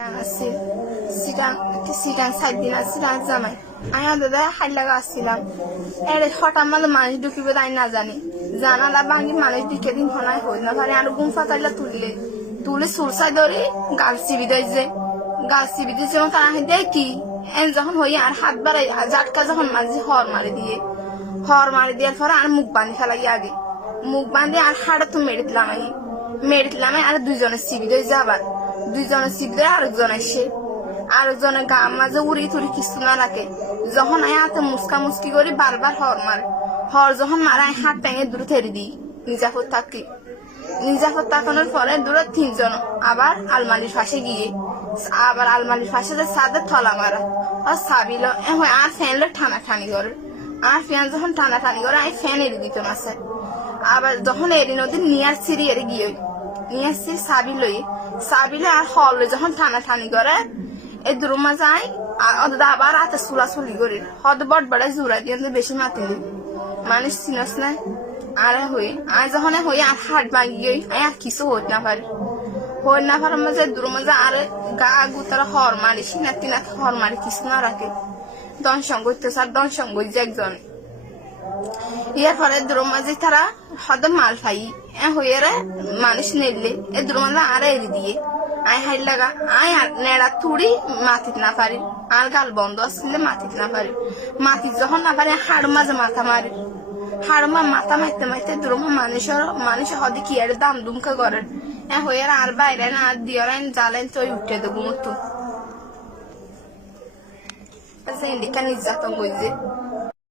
আছে সিটাং সিটাং সাইড দিন সিটাং জামাই আমি দাদা হাই লাগা আসছিলাম এর হঠাৎ মানে মানুষ তাই না জানি জানালা ভাঙি মানুষ ঢুকে দিন হনায় হই না পারে আর গুম ফাতাইলা তুললে তুলে সুরসাই গাল চিবি দেয় যে গাল চিবি দিয়ে যেমন তারা দেয় কি এন যখন হই আর হাত বাড়াই জাটকা যখন মাঝে হর মারি দিয়ে হর মারি দেওয়ার পরে আর মুখ বাঁধি ফেলাই আগে মুখ বাঁধে আর হাড়ে তো মেরে দিলাম আমি মেরে দিলাম আর দুইজনের চিবি দেয় যাবার দুইজনের চিবি দেয় আরেকজন এসে আরেকজনের গা মাঝে উড়ি তুড়ি কিছু না রাখে যখন আয় হাতে মুসকা মুসকি করি বারবার হর মারে, হর যখন মারে আমি হাত টেঙে দূরে থেরে দিই, নিজাফর থাকি নিজাফর তাকানোর পরে দূরে তিনজন আবার আলমারির পাশে গিয়ে, আবার আলমারির পাশে যে সাদের থলা মারা। আর সাবিল আর ফ্যান ঠানা ঠানি করে। আর ফ্যান যখন টানা টানি করে আমি ফ্যান এড়ে দিত স্যার আবার যখন এড়ি নদী নিয়ার সিঁড়ি এড়ে গিয়ে, নিয়ার সিঁড়ি সাবি লই সাবিলে আর হল যখন টানা টানি করে এই দুরুমা আর অত আবার রাতে সুলাসুলি করি। হদ বট বড়াই জোড়া দিয়ে বেশি মাতিলি মানুষ চিনস না আর হই আর যখন হই, আর হাট ভাঙি গই। আমি আর কিছু হইতে না পারি। হই না পারার মাঝে দূর মাঝে আর গা গুতারা হর মারি, সিনাতি না হর মারি, কিছু না রাখে। দংশন করতে স্যার দংশন করছে একজন। ইয়ার পরে দূর মাঝে তারা হদ মাল ফাই। এ হইয়ে রে মানুষ নেলে এ দূর মাঝে আর এড়ি দিয়ে। আই হাই লাগা আর নেড়া তুড়ি মাটিত না পারি। আর গাল বন্ধ আসলে মাটিত না পারি। মাটিত যখন না পারি, হাড় মাঝে মাথা মারি। হাড় মা মাথা মারতে মারতে দূর মানুষের, মানুষ হদি কি আর দাম দুমকা করে? এ হইয়ে আর বাইরে না, আর দিয়ে জ্বালেন তো উঠে দেবো মতো। ইন্ডিকা নির্যাতন করছে